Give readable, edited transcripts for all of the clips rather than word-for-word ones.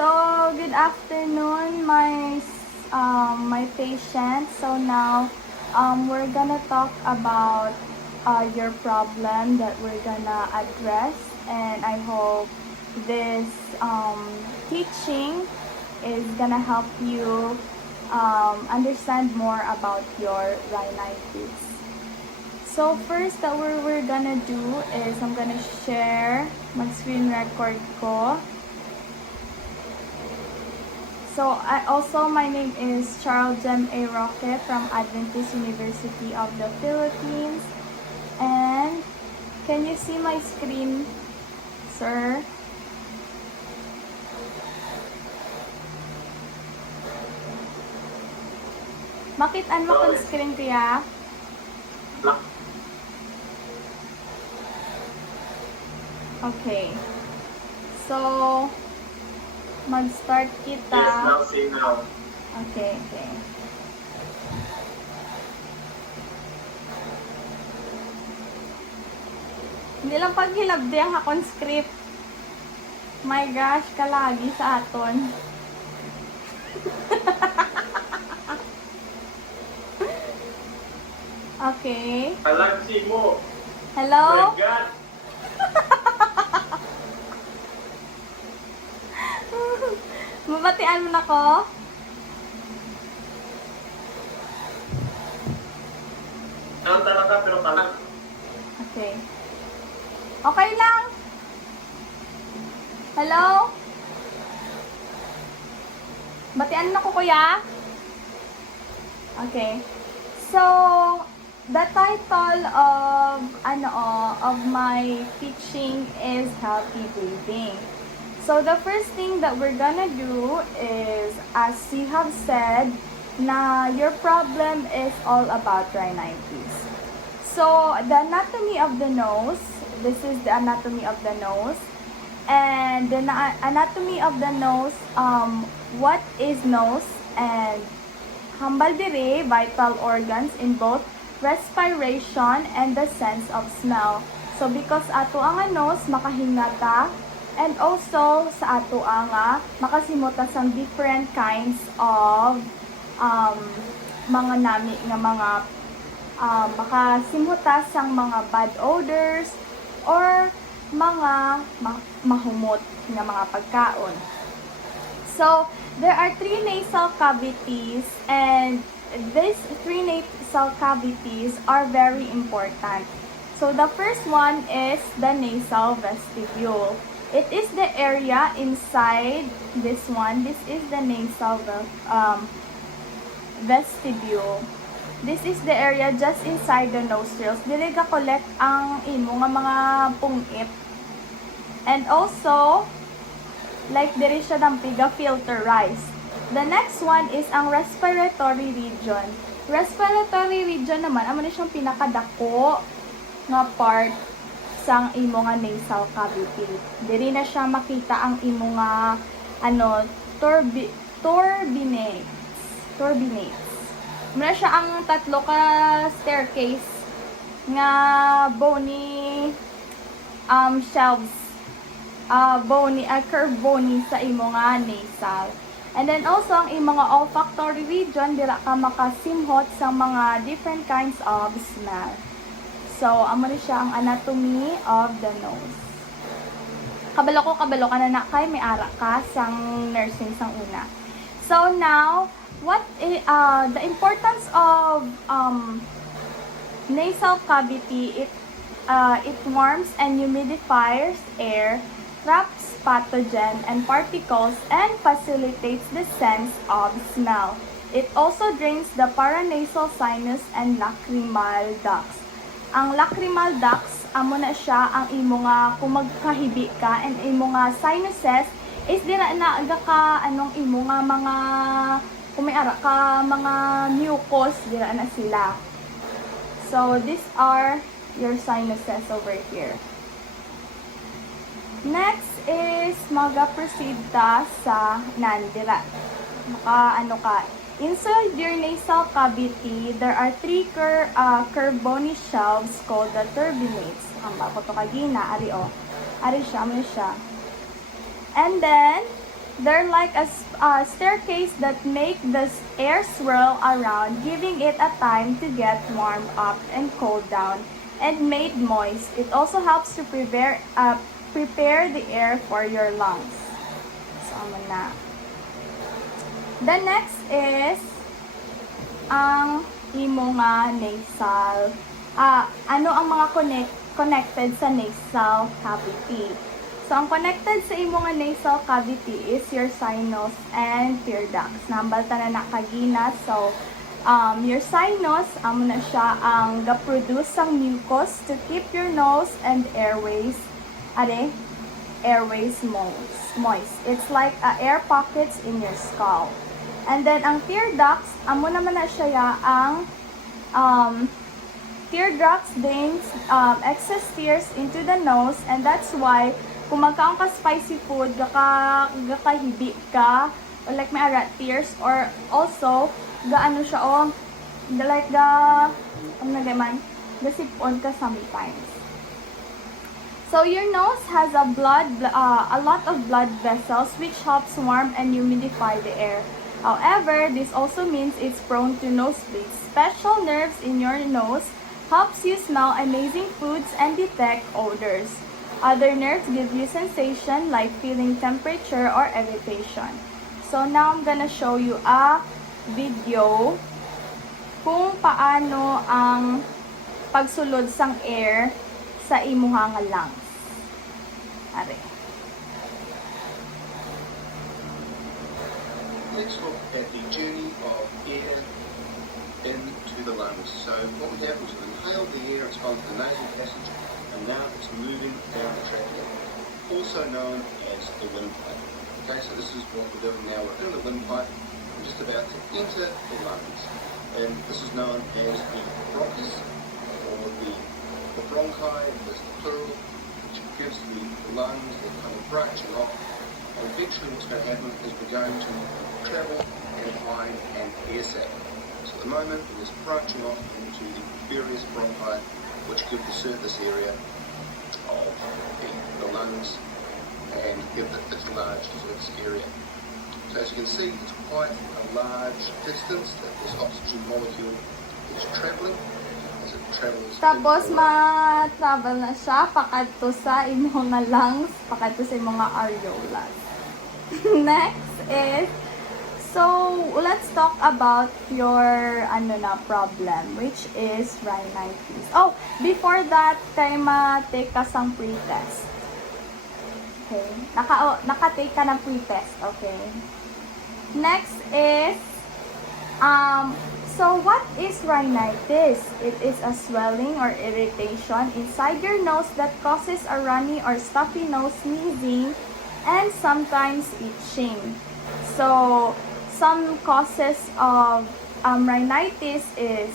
So, good afternoon, my patient. So now, we're gonna talk about your problem that we're gonna address, and I hope this teaching is gonna help you understand more about your rhinitis. So first that we're gonna do is I'm gonna share mag-screen record ko. So my name is Charles Jem A. Roque from Adventist University of the Philippines. And can you see my screen, sir? Makitaan mo kung screen kuya? Okay. So, mag-start kita. Yes, now see now. Okay. Hindi lang paghilabdi ang akong script. My gosh, kalagi sa aton. Okay. Alam si mo. Hello? My God. Mabatian mo na ko? Ano talaga pero talang. Okay. Okay lang. Hello? Batian na ko kuya? Okay. So, the title of my teaching is healthy breathing. So the first thing that we're gonna do is, as you have said, na your problem is all about rhinitis. So the anatomy of the nose, this is the anatomy of the nose. And the anatomy of the nose, what is nose and hambal dire, vital organs in both respiration and the sense of smell. So because ato ang nose makahingata, and also sa ato nga makasimuta sang different kinds of mga nami nga mga makasimuta sang mga bad odors or mga mahumot nga mga pagkaon. So there are 3 nasal cavities, and these 3 nasal cavities are very important. So the first one is the nasal vestibule. It is the area inside this one. This is the nasal vestibule. This is the area just inside the nostrils. Dili ka collect ang imo nga mga pungit. And also, like diri siya ng piga filterize. The next one is ang respiratory region. Respiratory region naman, amo ni siyang pinakadako nga part sang imo nga nasal cavity. Diri na siya makita ang imo nga turbinates. Muna siya ang tatlo ka staircase nga bony shelves. Curve bony sa imo nga nasal. And then also ang imo nga olfactory region, dira ka makasimhot sa mga different kinds of smell. So, amo ni siya ang anatomy of the nose. Kabalo ka na kay may ara ka sang nursing sang una. So now, what is the importance of nasal cavity? It warms and humidifies air, traps pathogen and particles, and facilitates the sense of smell. It also drains the paranasal sinus and lacrimal ducts. Ang lacrimal ducts, amo na siya ang imo nga kung magkahibi ka, and imo nga sinuses is dira na aga ka anong imo nga mga kung may ara ka mga mucus, dira na sila. So these are your sinuses over here. Next is maga-proceed ta sa nandira. Inside your nasal cavity, there are 3 curved bony shelves called the turbinates. Ang bako to kagina, ari siya. And then, They're like a staircase that make the air swirl around, giving it a time to get warmed up and cooled down and made moist. It also helps to prepare the air for your lungs. So, na. The next is ang imo nga nasal. Ano ang mga connected sa nasal cavity? So, ang connected sa imo nga nasal cavity is your sinus and tear ducts. Nambal ta na nakagina. So, your sinus, amo na siya ang ga-produce ang mucus to keep your nose and airways moist. It's like air pockets in your skull. And then, ang tear ducts, amo naman na siya ang tear ducts drains excess tears into the nose, and that's why kung magkaon ka spicy food, gakahibi ka, or like may arat tears, or also, gaano siya, like gasipon ka sometimes. So your nose has a lot of blood vessels which helps warm and humidify the air. However, this also means it's prone to nosebleeds. Special nerves in your nose helps you smell amazing foods and detect odors. Other nerves give you sensation like feeling temperature or irritation. So now I'm gonna show you a video kung paano ang pagsulod sang air sa imuha nga lungs. Are. Let's look at the journey of air into the lungs. So what we have is we inhale the air, it's gone to the nasal passage, and now it's moving down the trachea, also known as the windpipe. Okay, so this is what we're doing now. We're in the windpipe, we're just about to enter the lungs, and this is known as the bronchus, or the bronchi, is the plural, which gives the lungs, they're kind of branching off, and eventually what's going to happen is we're going to travel and find an air sac. So at the moment, we're just branching off into the various bronchi, which give the surface area of the lungs and give it its large surface area. So as you can see, it's quite a large distance that this oxygen molecule is travelling as it travels. Tapos ma-travel na siya pakadto sa imong nga lungs, pakadto sa imong nga areolas. Next is, so let's talk about your problem, which is rhinitis. Oh, before that, kay ma-take ka sang pre-test. Okay, naka-take ka ng pre-test, okay? Next is, so what is rhinitis? It is a swelling or irritation inside your nose that causes a runny or stuffy nose, sneezing, and sometimes itching. So, some causes of rhinitis is,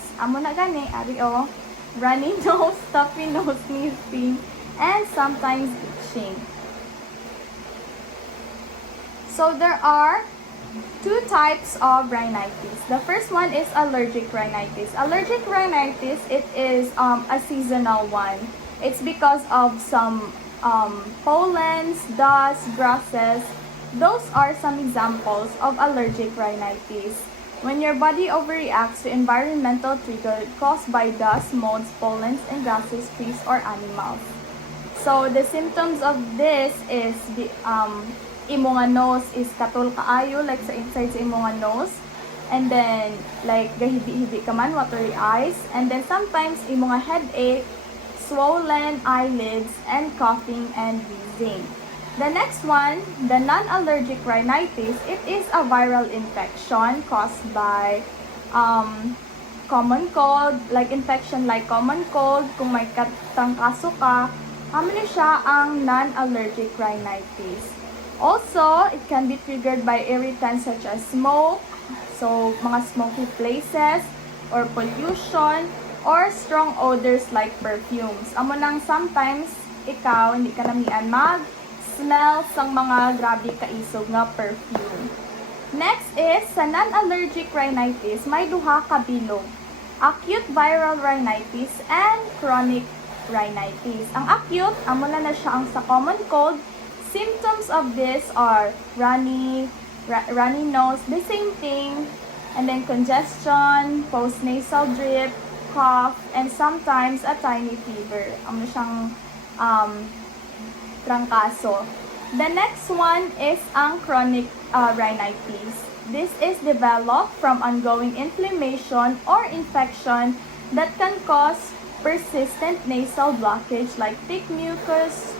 runny nose, stuffy nose, sneezing, and sometimes itching. So, there are two types of rhinitis. The first one is allergic rhinitis. Allergic rhinitis, it is a seasonal one. It's because of some pollens, dust, grasses. Those are some examples of allergic rhinitis. When your body overreacts to environmental trigger caused by dust, molds, pollens, and gases, trees, or animals. So the symptoms of this is the imo nga nose is katul kaayo, like sa inside sa imo nga nose, and then like gahibi-hibi ka man, watery eyes, and then sometimes imo nga headache, swollen eyelids, and coughing and wheezing. The next one, the non-allergic rhinitis, it is a viral infection caused by common cold, like infection like common cold. Kung may katangkaso ka, siya ang non-allergic rhinitis. Also, it can be triggered by irritants such as smoke, so mga smoky places, or pollution, or strong odors like perfumes. Amo nang sometimes ikaw hindi ka namian mag-smell sang mga grabe kaisog nga perfume. Next is, sa non-allergic rhinitis, may duha ka bilog. Acute viral rhinitis and chronic rhinitis. Ang acute, amo na siya ang sa common cold, symptoms of this are runny nose, the same thing, and then congestion, postnasal drip, cough, and sometimes a tiny fever. Ano siyang trangkaso. The next one is ang chronic rhinitis. This is developed from ongoing inflammation or infection that can cause persistent nasal blockage like thick mucus,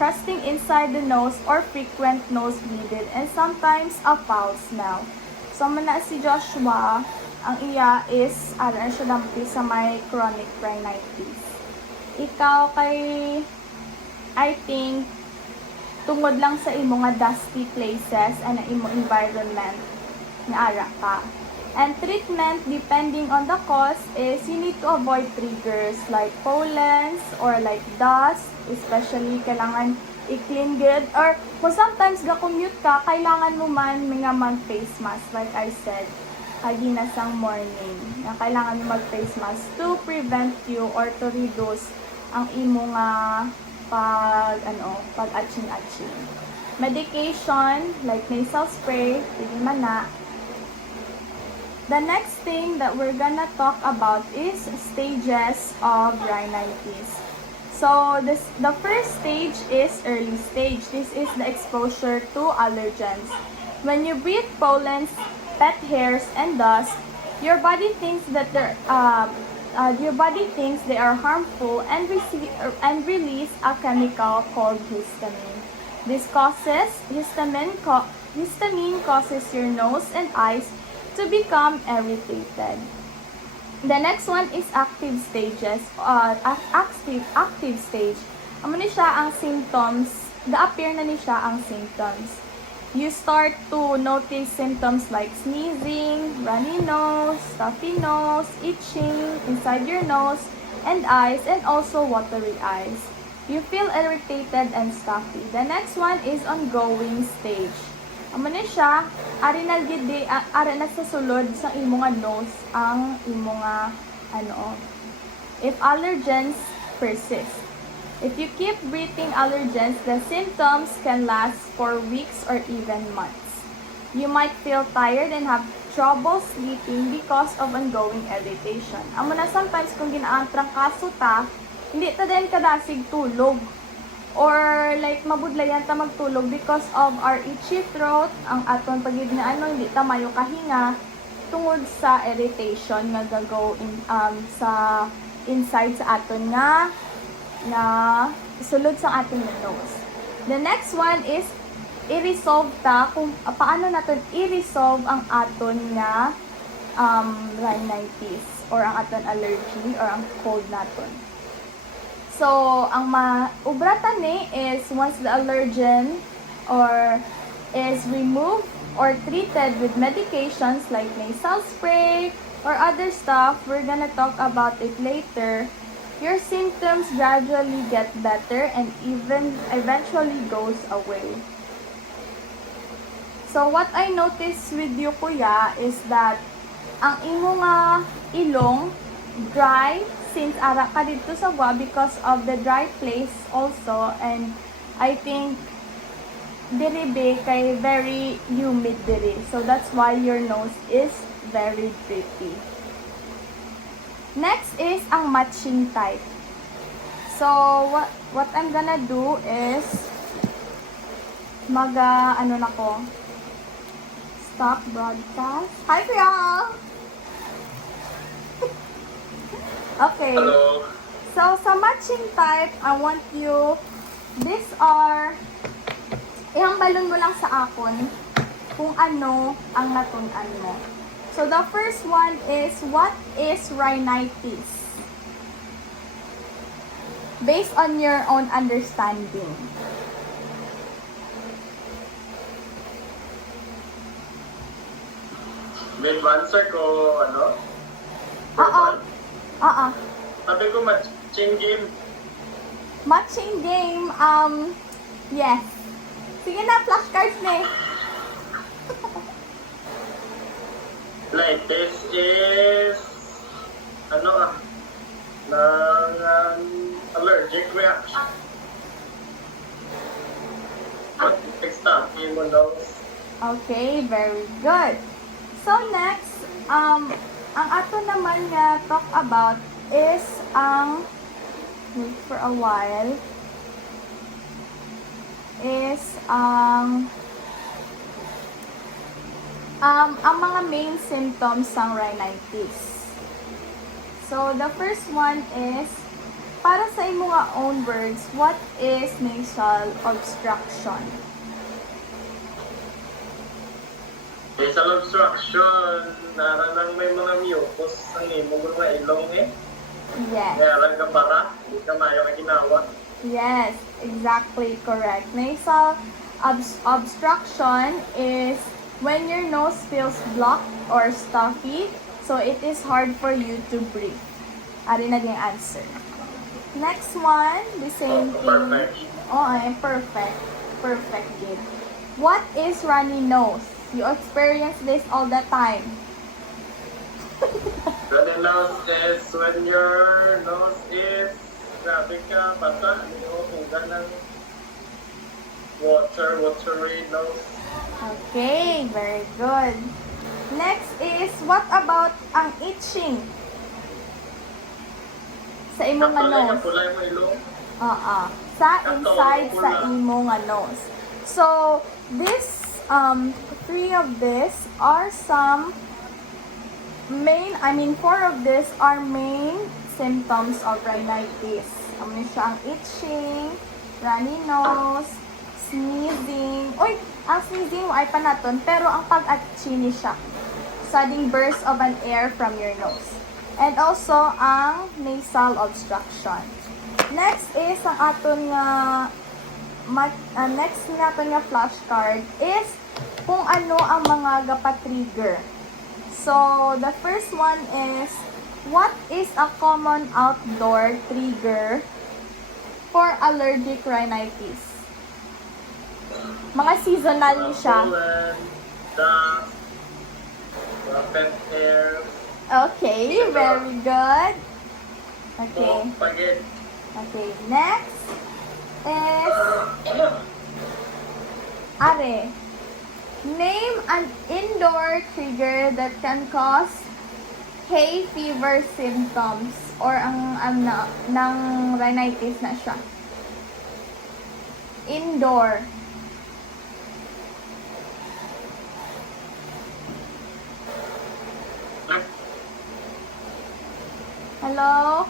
crusting inside the nose, or frequent nose bleeding, and sometimes a foul smell. So, muna si Joshua, ang iya is, ano siya dampi sa may chronic rhinitis. Ikaw kay, I think, tungod lang sa imo nga dusty places and ang imo environment na ara ka. And treatment, depending on the cause, is you need to avoid triggers like pollens or like dust, especially kailangan i-clean good. Or kung sometimes ga-commute ka, kailangan mo man mga mag-face mask, like I said, kagina sang morning, na kailangan mo mag-face mask to prevent you or to reduce ang imo nga pag-atching. Medication, like nasal spray, hindi man na. The next thing that we're gonna talk about is stages of rhinitis. So, the first stage is early stage. This is the exposure to allergens. When you breathe pollens, pet hairs, and dust, your body thinks that they are harmful and release a chemical called histamine. This causes histamine causes your nose and eyes to become irritated. The next one is active stages. Active stage. Amo ni siya ang symptoms. Ga-appear na ni siya ang symptoms. You start to notice symptoms like sneezing, runny nose, stuffy nose, itching inside your nose and eyes, and also watery eyes. You feel irritated and stuffy. The next one is ongoing stage. Amo ni siya, ari na sa sulod sa imo nga nose ang imo nga if allergens persist. If you keep breathing allergens, the symptoms can last for weeks or even months. You might feel tired and have trouble sleeping because of ongoing irritation. Amo na sometimes kung ginaantrang kaso ta, hindi ta din kadasig tulog. Or like mabudlayan ta magtulog because of our itchy throat, ang aton pagid na hindi ta mayo kahinga tungod sa irritation nga gagaw sa inside sa aton nga sulod sa ating nose. The next one is i-resolve ta kung paano natin i-resolve ang aton nga rhinitis or ang aton allergy or ang cold naton. So, ang maubratan ni is once the allergen or is removed or treated with medications like nasal spray or other stuff, we're gonna talk about it later, your symptoms gradually get better and even eventually goes away. So, what I noticed with you, kuya, is that ang imo nga ilong dry since ara ka dito sa Gua because of the dry place also, and I think diri be kay very humid diri, so that's why your nose is very drippy. Next is ang matching type. So what I'm gonna do is stop broadcast. Hi kuya. Okay. Hello. So, sa matching type, I want you, these are, ihangbalon mo lang sa akon kung ano ang natunan mo. So, the first one is, what is rhinitis? Based on your own understanding. May answer ko, Sabi ko, matching game. Matching game, yes. Sige na, flashcards na eh. Like, this is, allergic reaction. stuffy mo nose. Okay, very good. So next, ang ato naman nga talk about is wait for a while, is ang mga main symptoms ng rhinitis. So the first one is, para sa imo nga own words, what is nasal obstruction? Nasal obstruction, naranang may mga mucus ang imo mga ilong eh. Yes. Meron ka para, hindi ka mayo ka ginawa. Yes, exactly correct. Nasal obstruction is when your nose feels blocked or stuffy, so it is hard for you to breathe. Ari na yung answer. Next one, the same thing. Perfect. Oh, I'm perfect. Perfect, kid. What is runny nose? You experience this all the time. Runny nose is when your nose is grabe ka, bata, hindi mo hugan ng watery nose. Okay, very good. Next is, what about ang itching? Sa imo nga nose. Kapulay mo ilong. Sa inside sa imo nga nose. So, three of this are some four of this are main symptoms of rhinitis. Siya ang itching, runny nose, sneezing. Ang sneezing ay panaton, pero ang pag-atchi ni siya. Sudden burst of an air from your nose. And also, ang nasal obstruction. Next is, ang aton nga flashcard is kung ano ang mga gapa-trigger. So, the first one is, what is a common outdoor trigger for allergic rhinitis? Mga seasonal ni siya. Pollen, dust, pet hair, Okay, very good. Okay. pagit. Okay, next is, name an indoor trigger that can cause hay fever symptoms or ng rhinitis na siya. Indoor. Hello?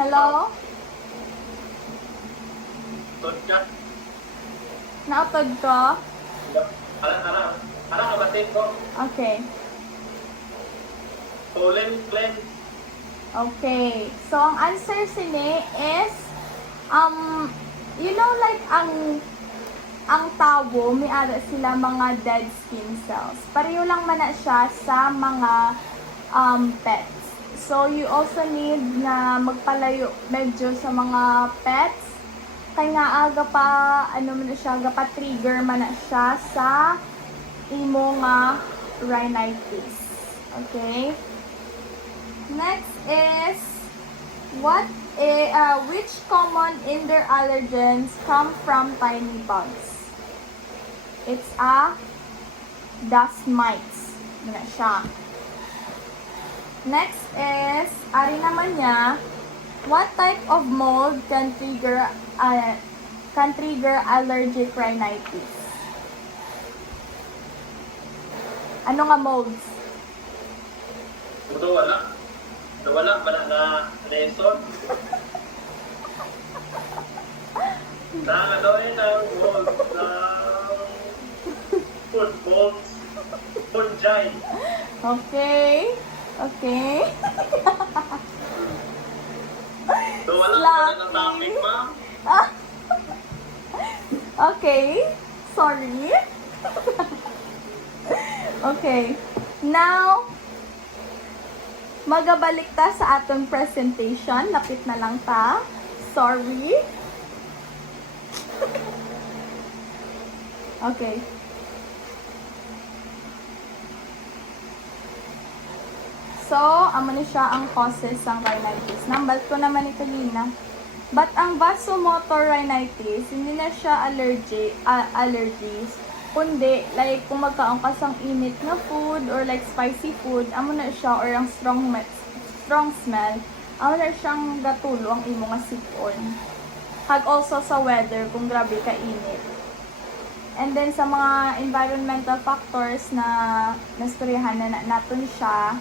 Hello? Tod ka. Nautod ko? Ara kabatid ko. Okay. Pollen cleanse. Okay. So, ang answer sini is, like, ang tao, may ara sila mga dead skin cells. Pareho lang man na siya sa mga pets. So, you also need na magpalayo medyo sa mga pets. Kaya nga aga pa, trigger man na siya sa imo nga rhinitis. Okay? Next is, which common indoor allergens come from tiny bugs? It's dust mites. Muna siya. Next is, ari naman niya, what type of mold can trigger allergic rhinitis? Ano nga molds? Ito wala na lesson. Nakakadawin ang mold ng food molds. Fungi. Okay. Okay. So wala na topic, ma'am. Okay. Sorry. Okay. Now, magabalik ta sa atong presentation. Lapit na lang ta. Sorry. Okay. So, amo na siya ang causes ng rhinitis. Nambal ko naman ito, Lina. But ang vasomotor rhinitis, hindi na siya allergies, kundi like kung magkaon ka sang init na food or like spicy food, amo na siya, or ang strong smell, amo na siyang gatulo ang imo nga sipon. Kag also sa weather kung grabe ka init. And then sa mga environmental factors na nastoryahan na naton siya.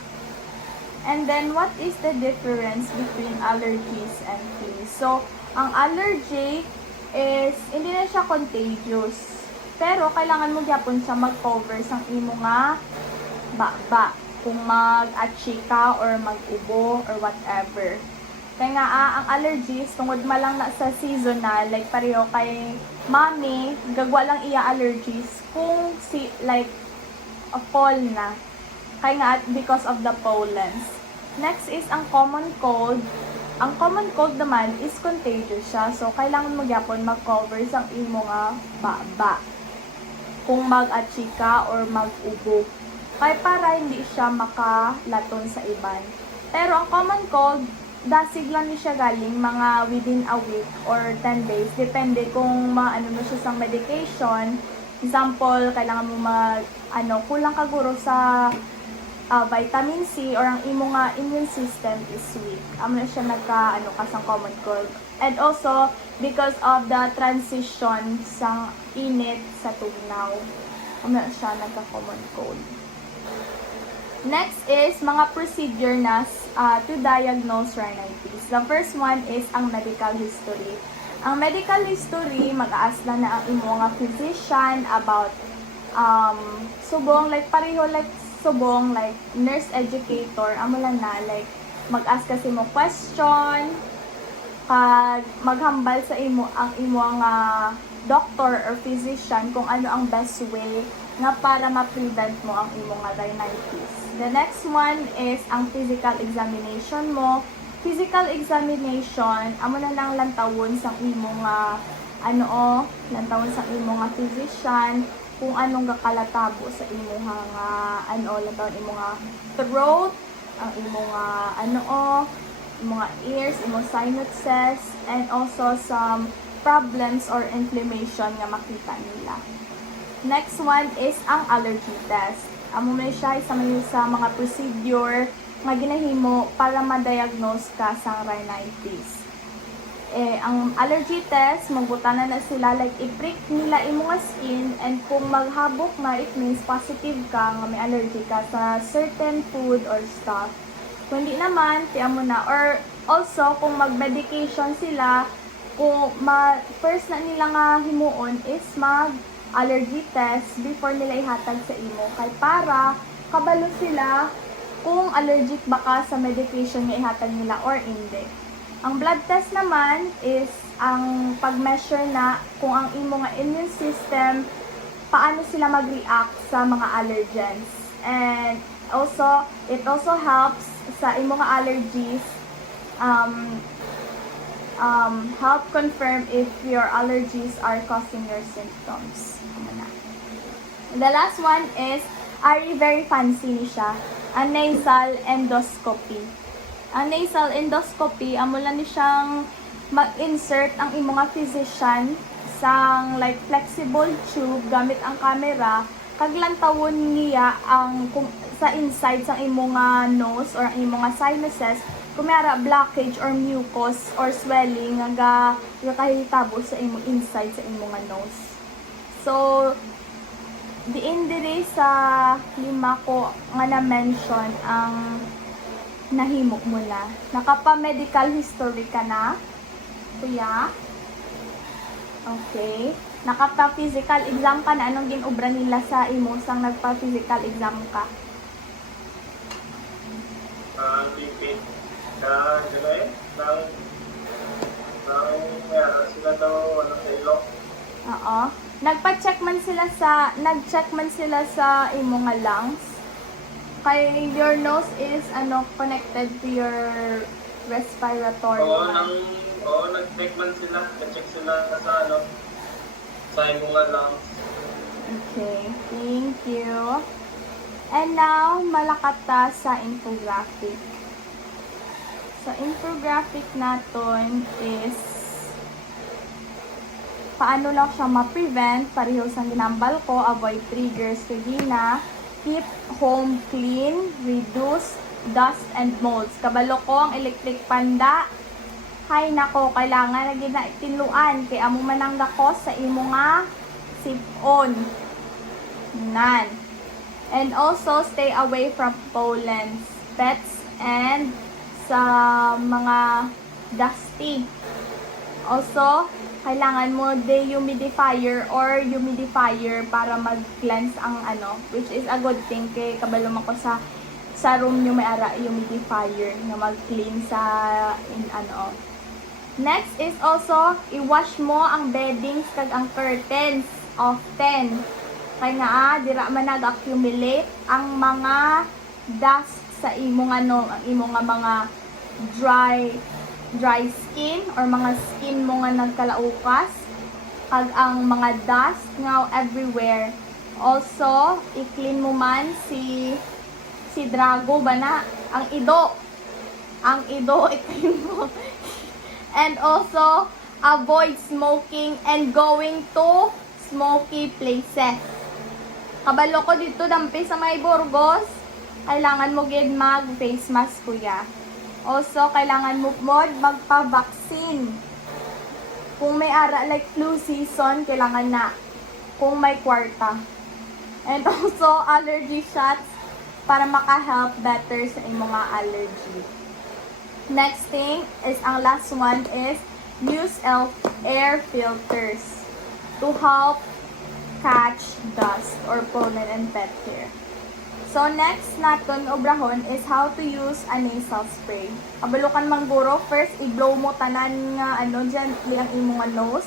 And then, what is the difference between allergies and fleas? So, ang allergy is, hindi na siya contagious. Pero, kailangan mo gyapon siya mag-cover sang imo nga ba. Kung mag-atchi ka or mag-ubo or whatever. Kaya nga, ang allergies, tungod malang na sa seasonal, like pareho kay mami, gagwa lang iya allergies kung like, a fall na. Kaya nga, because of the pollens. Next is ang common cold. Ang common cold naman is contagious siya. So, kailangan mo gyapon mag-cover sang imo nga ba. Kung mag-atchi ka or mag-ubo. Kaya para hindi siya makalaton sa iban. Pero ang common cold, dasig lang ni siya galing mga within a week or 10 days. Depende kung maano mo siya sang medication. Example, kailangan mo kulang ka guro sa vitamin C or ang imo nga immune system is weak. Amo na siya kasang common cold. And also, because of the transition sa init sa tugnaw, amo na siya common cold. Next is mga procedure na to diagnose rhinitis. The first one is ang medical history. Ang medical history, mag-aasla na ang imo nga physician about subong like pareho like subong like nurse educator, amo lang na like mag-ask kasi mo question, kag maghambal sa imo ang imo nga doctor or physician kung ano ang best way nga para ma-prevent mo ang imo nga rhinitis. The next one is ang physical examination mo. Physical examination, amo na lang lantawon sa imo nga lantawon sa imo nga physician kung anong gakalatabo sa imo nga lantawon imo nga throat, ang imo nga imo nga ears, imo sinuses, and also some problems or inflammation nga makita nila. Next one is ang allergy test. Amo na siya isa sa mga procedure nga ginahimo para ma-diagnose ka sa rhinitis. Ang allergy test, magbutanan na sila, like i-prick nila imo nga skin, and kung maghabok na, it means positive ka nga may allergy ka sa certain food or stuff. Kung hindi naman, tiyan mo na. Or also, kung mag-medication sila, kung first na nila nga himuon is mag-allergy test before nila ihatag sa imo. Kay para kabalo sila kung allergic ba ka sa medication nga ihatag nila or hindi. Ang blood test naman is ang pag-measure na kung ang imo nga immune system, paano sila mag-react sa mga allergens. And also, it also helps sa imo nga allergies, help confirm if your allergies are causing your symptoms. The last one is, very fancy ni siya, a nasal endoscopy. Ang nasal endoscopy, amo lang ni siyang mag-insert ang imo nga physician sang like flexible tube gamit ang camera, kaglantawon niya ang sa inside sang imo nga nose or ang imo nga sinuses kung mayara blockage or mucus or swelling nga kahitabo sa imo inside sa imo nga nose. So diin diri sa lima ko nga na-mention ang nahimo mo na. Nakapa-medical history ka na, kuya? Okay. Nakapa-physical exam ka na. Anong ginobra nila sa imo sang nagpa-physical exam ka? Lipid. Gano'n sila daw, sa ilong. Oo. Nag-check man sila sa imo nga lungs. Kay your nose is connected to your respiratory line. Nag-check man sila. Nag-check sila sa imo nga lungs. Okay, thank you. And now, malakat ta sa infographic. So, infographic natin is paano lang siya ma-prevent, pareho sa ginambal ko, avoid triggers regina, keep home clean, reduce dust and molds. Kabalo ko ang electric panda. Hay nako, kailangan na ginatiluan kay amo manangga ko sa imo nga sip-on. Nan. And also, stay away from pollens, pets, and sa mga dusty. Also, kailangan mo dehumidifier or humidifier para mag-cleanse ang which is a good thing kay kabalo man ko sa room nyo may ara humidifier nga mag-clean sa Next is also, i-wash mo ang beddings kag ang curtains often. Kaya nga, dira man nag-accumulate ang mga dust sa imong mga dry skin or mga skin mo nga nagkalaukas. Kag ang mga dust nga everywhere. Also, i-clean mo man si Drago ba na? Ang ido, i-clean mo. And also, avoid smoking and going to smoky places. Kabalo ko dito dampi sa may Burgos, kailangan mo gid mag-face mask kuya. Also, kailangan mo magpa-vaccine. Kung may ara like flu season, kailangan na. Kung may kwarta. And also, allergy shots para maka-help better sa imong mga allergy. Next thing is, ang last one is, use air filters to help catch dust or pollen and pet hair. So, next natin obrahon is how to use a nasal spray. Kabalukan mangguro, first, i-blow mo tanan nga, gently ang imong nose.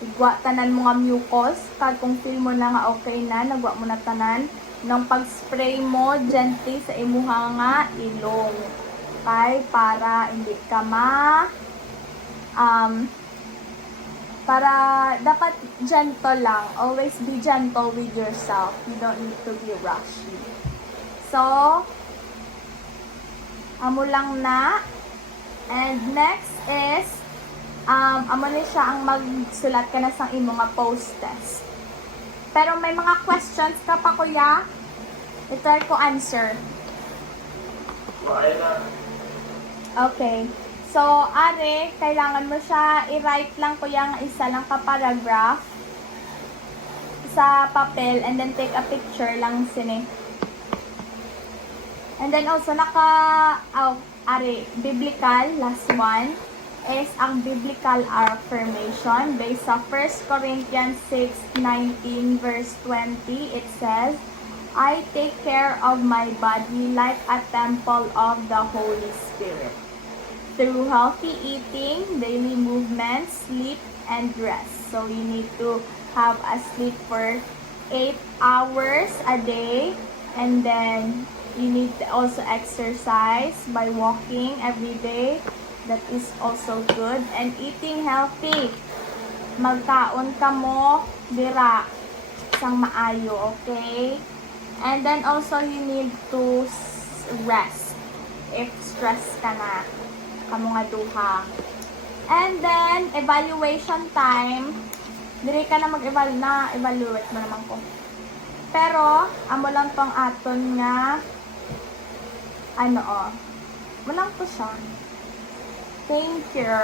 Igwa tanan mo nga mucus. Kag kung feel mo na nga okay na, nagwa mo na tanan. Nang pag-spray mo, gently sa imuha nga ilong. Okay? Para hindi ka para dapat gentle lang. Always be gentle with yourself. You don't need to be rushy. So, amo lang na. And next is, amo na siya ang magsulat ka na sa imo nga post-test. Pero may mga questions ka pa, kuya? I-try ko answer. Okay. So, are, kailangan mo siya i-write lang kuya nga isa lang ka paragraph sa papel and then take a picture lang sini. And then also biblical, last one is ang biblical affirmation based sa 1 Corinthians 6:19 verse 20. It says, I take care of my body like a temple of the Holy Spirit. Through healthy eating, daily movement, sleep, and rest. So you need to have a sleep for 8 hours a day. And then you need to also exercise by walking every day. That is also good. And eating healthy. Magkaon ka mo, dira, sang maayo, okay? And then also you need to rest if stressed ka na. Kamo nga duha. And then, evaluation time. Dili ka na evaluate mo naman ko. Pero, amo lang tong aton nga, mo lang to siya. Thank you.